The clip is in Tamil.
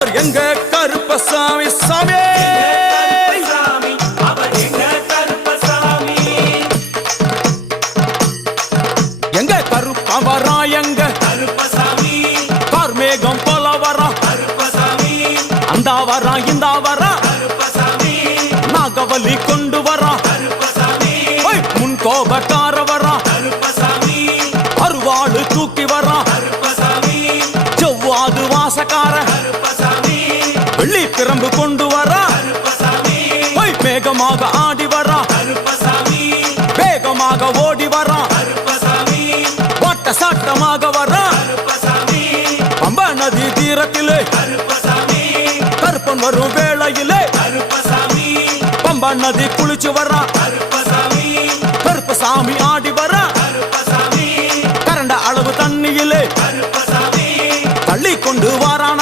எங்க கருப்பசாமி சாமி எங்க கருப்பா வரா எங்க கருப்பசாமி கார்மேகம் போல வரா கருப்பசாமி அந்த வரா இந்த வரா கருப்பசாமி நாகவலி கொண்டு வரா கருப்பசாமி முன் கோபக்கார வரா கருப்பசாமி அருவாளு தூக்கி வரா கருப்பசாமி செவ்வாது வாசக்கார கருப்பசாமி வெள்ளி பிரம்பு கொண்டு வரா கருப்பசாமி வேகமாக ஆடி வரா கருப்பசாமி வேகமாக ஓடி வரா கருப்பசாமி வாட்ட சாட்டமாக வரா கருப்பசாமி பம்பா நதி தீரத்திலே கருப்பசாமி கருப்பன் வரும் வேளையிலே கருப்பசாமி பம்பா நதி குளிச்சு வரா கருப்பசாமி கருப்பசாமி ஆடி வரா கருப்பசாமி கரண்ட அளவு தண்ணியிலே கருப்பசாமி தள்ளி கொண்டு வாரான்